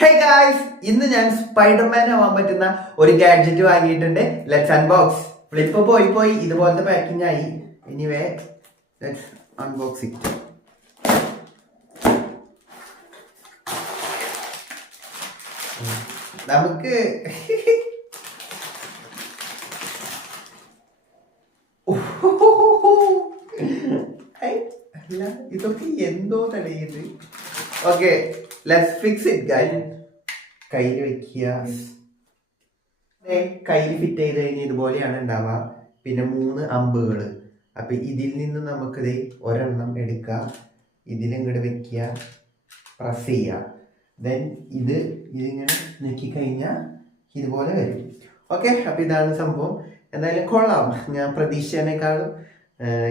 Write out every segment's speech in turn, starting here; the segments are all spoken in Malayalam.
ഹേ ഗായ്സ്, ഇന്ന് ഞാൻ സ്പൈഡർമാൻ ആവാൻ പറ്റുന്ന ഒരു ഗാഡ്ജറ്റ് വാങ്ങിയിട്ടുണ്ട്. Let's unbox. ഫ്ലിപ്പ് പോയി ഇതുപോലത്തെ പാക്കിംഗ് ആയി. Anyway let's unbox it. നമുക്ക് ഇതൊക്കെ എന്തോ തടയത്. Okay, let's fix it guys. കയ്യിൽ വെക്കുക. കയ്യിൽ ഫിറ്റ് ചെയ്ത് കഴിഞ്ഞാൽ ഇതുപോലെയാണ് ഉണ്ടാവുക. പിന്നെ 3 അമ്പുകൾ. അപ്പൊ ഇതിൽ നിന്ന് നമുക്കിത് ഒരെണ്ണം എടുക്കുക, ഇതിലിങ്ങോട്ട് വെക്കുക, പ്രസ് ചെയ്യുക. ദെൻ ഇതിങ്ങനെ ഞെക്കി കഴിഞ്ഞാൽ ഇതുപോലെ വരും. ഓക്കെ, അപ്പൊ ഇതാണ് സംഭവം. എന്തായാലും കൊള്ളാം. ഞാൻ പ്രതീക്ഷിച്ചതിനേക്കാളും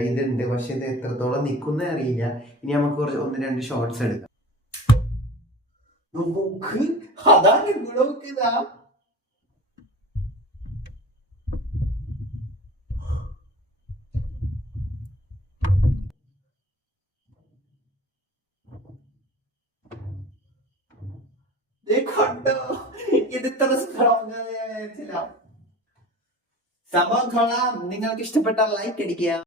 ഇതുണ്ട്. പക്ഷെ ഇത് എത്രത്തോളം നിൽക്കുന്ന അറിയില്ല. ഇനി നമുക്ക് കുറച്ച് 1-2 ഷോർട്സ് എടുക്കാം. അതാണ് ഗുണമൊക്കെതാ. കണ്ടോ, ഇത് ഇത്ര സ്ട്രോങ് സംഭവം കൊള്ളാം. നിങ്ങൾക്ക് ഇഷ്ടപ്പെട്ടാൽ ലൈക്ക് അടിക്കുക.